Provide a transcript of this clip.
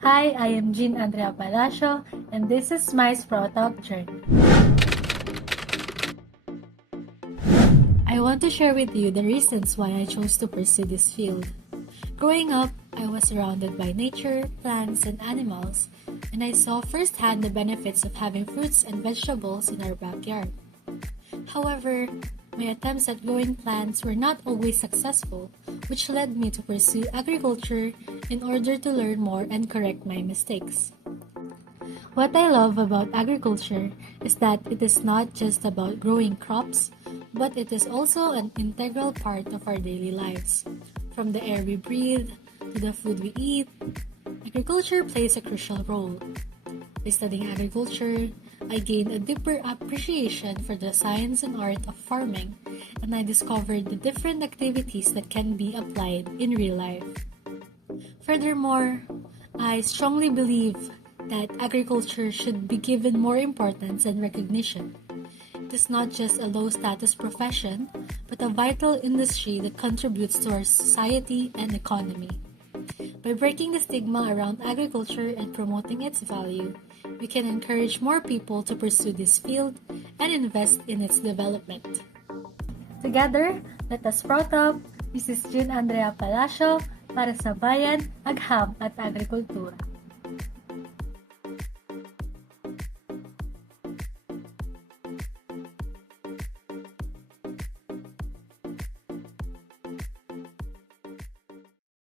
Hi, I am Jean Andrea Palacio, and this is my Sprout Up journey. I want to share with you the reasons why I chose to pursue this field. Growing up, I was surrounded by nature, plants, and animals, and I saw firsthand the benefits of having fruits and vegetables in our backyard. However, my attempts at growing plants were not always successful, which led me to pursue agriculture in order to learn more and correct my mistakes. What I love about agriculture is that it is not just about growing crops, but it is also an integral part of our daily lives. From the air we breathe to the food we eat, agriculture plays a crucial role. By studying agriculture, I gained a deeper appreciation for the science and art of farming, and I discovered the different activities that can be applied in real life. Furthermore, I strongly believe that agriculture should be given more importance and recognition. It is not just a low status profession, but a vital industry that contributes to our society and economy. By breaking the stigma around agriculture and promoting its value, we can encourage more people to pursue this field and invest in its development. Together, let us sprout up. This is Jean Andrea Palacio para sa Bayan, Agham at Agrikultura.